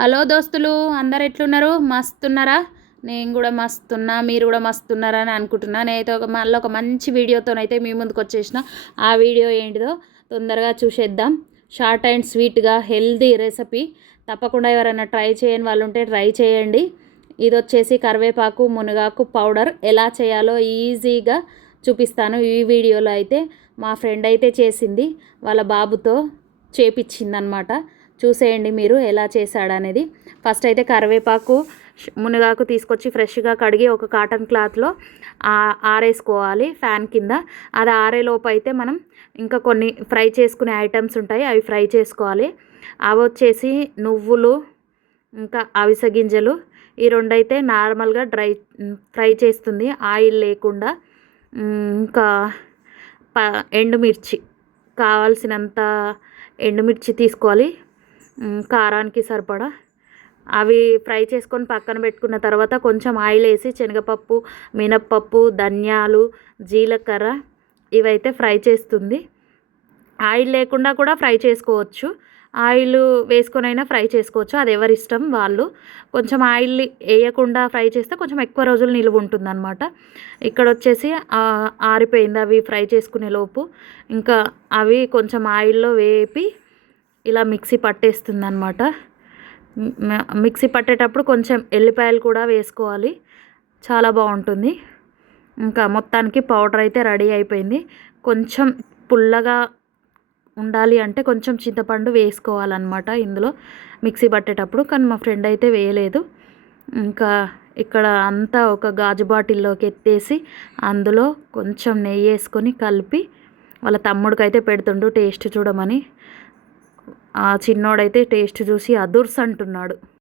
Hello దోస్తులు, అందరు ఎట్లున్నారు? మస్తున్నారా? నేను కూడా మస్తున్నా, మీరు కూడా మస్తున్నారా అని అనుకుంటున్నా. నేనైతే మళ్ళీ ఒక మంచి వీడియోతోనైతే మీ ముందుకు వచ్చేసిన. ఆ వీడియో ఏంటిదో తొందరగా చూసేద్దాం. షార్ట్ అండ్ స్వీట్గా హెల్దీ రెసిపీ. తప్పకుండా ఎవరైనా ట్రై చేయని వాళ్ళు ఉంటే ట్రై చేయండి. ఇది వచ్చేసి కరివేపాకు మునగాకు పౌడర్ ఎలా చేయాలో ఈజీగా చూపిస్తాను ఈ వీడియోలో. అయితే మా ఫ్రెండ్ అయితే చేసింది, వాళ్ళ బాబుతో చేపించిందనమాట. చూసేయండి మీరు ఎలా చేశాడనేది. ఫస్ట్ అయితే కరివేపాకు మునగాకు తీసుకొచ్చి ఫ్రెష్గా కడిగి ఒక కాటన్ క్లాత్లో ఆరేసుకోవాలి ఫ్యాన్ కింద. అది ఆరేలోపు అయితే మనం ఇంకా కొన్ని ఫ్రై చేసుకునే ఐటమ్స్ ఉంటాయి, అవి ఫ్రై చేసుకోవాలి. అవి వచ్చేసి నువ్వులు, ఇంకా అవిసె గింజలు. ఈ రెండు అయితే నార్మల్గా ఫ్రై చేస్తుంది, ఆయిల్ లేకుండా. ఇంకా ఎండుమిర్చి, కావాల్సినంత ఎండుమిర్చి తీసుకోవాలి, కారానికి సరిపడా. అవి ఫ్రై చేసుకొని పక్కన పెట్టుకున్న తర్వాత కొంచెం ఆయిల్ వేసి శనగపప్పు, మినప్పప్పు, ధనియాలు, జీలకర్ర ఇవైతే ఫ్రై చేస్తుంది. ఆయిల్ లేకుండా కూడా ఫ్రై చేసుకోవచ్చు, ఆయిల్ వేసుకొనైనా ఫ్రై చేసుకోవచ్చు, అది ఎవరి ఇష్టం వాళ్ళు. కొంచెం ఆయిల్ వేయకుండా ఫ్రై చేస్తే కొంచెం ఎక్కువ రోజులు నిలువ ఉంటుందన్నమాట. ఇక్కడ వచ్చేసి ఆరిపోయింది అవి ఫ్రై చేసుకునే లోపు. ఇంకా అవి కొంచెం ఆయిల్లో వేపి ఇలా మిక్సీ పట్టేస్తుంది అనమాట. మిక్సీ పట్టేటప్పుడు కొంచెం ఎల్లిపాయలు కూడా వేసుకోవాలి, చాలా బాగుంటుంది. ఇంకా మొత్తానికి పౌడర్ అయితే రెడీ అయిపోయింది. కొంచెం పుల్లగా ఉండాలి అంటే కొంచెం చింతపండు వేసుకోవాలన్నమాట ఇందులో మిక్సీ పట్టేటప్పుడు, కానీ మా ఫ్రెండ్ అయితే వేయలేదు. ఇంకా ఇక్కడ అంతా ఒక గాజు బాటిల్లోకి ఎత్తేసి అందులో కొంచెం నెయ్యి వేసుకొని కలిపి వాళ్ళ తమ్ముడికి అయితే పెడుతుండు టేస్ట్ చూడమని. ఆ చిన్నోడైతే టేస్ట్ చూసి అదుర్స్ అంటున్నాడు.